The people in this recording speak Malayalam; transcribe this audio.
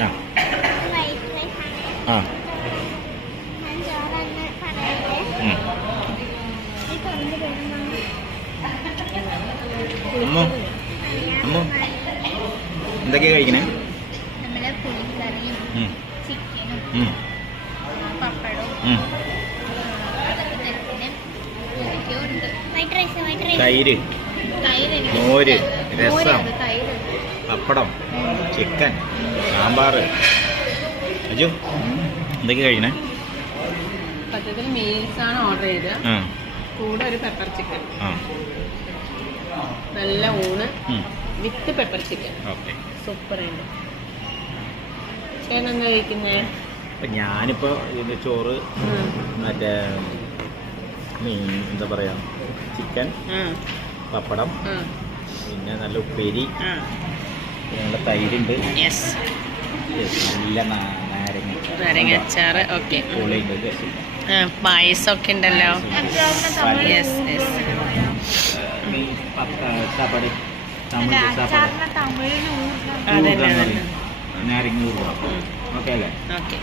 ആ ആ അമ്മോ അമ്മോ എന്തൊക്കെയാ കഴിക്കണേ? നമ്മളെ പുളിക്കറിയും ചിക്കനും പപ്പടവും തൈര്, മോര്, രസം, പപ്പടം, ചിക്കൻ, സാമ്പാർ. അജു എന്തൊക്കെയാ കഴിക്കണേ? സത്യത്തിൽ മീൽസാണ് ഓർഡർ ചെയ്തത്. കൂടെ ഒരു പെപ്പർ ചിക്കൻ, നല്ല ഊണ് വിത്ത് പെപ്പർ ചിക്കൻ. സൂപ്പർ ഉണ്ട്. ചേട്ടൻ എന്താ കഴിക്കുന്നേ? ഞാനിപ്പോ ഇതിന്റെ ചോറ്, മറ്റേ മീൻ, എന്താ പറയാ, ചിക്കൻ, പപ്പടം, പിന്നെ നല്ല ഉപ്പേരി, നല്ല തൈരുണ്ട്, നല്ല നാരങ്ങ അച്ചാറ്, ഓക്കെ, പുളിയുണ്ട്, പായസമൊക്കെ ഉണ്ടല്ലോ. നാരങ്ങ ഓക്കെ അല്ലേ? ഓക്കെ.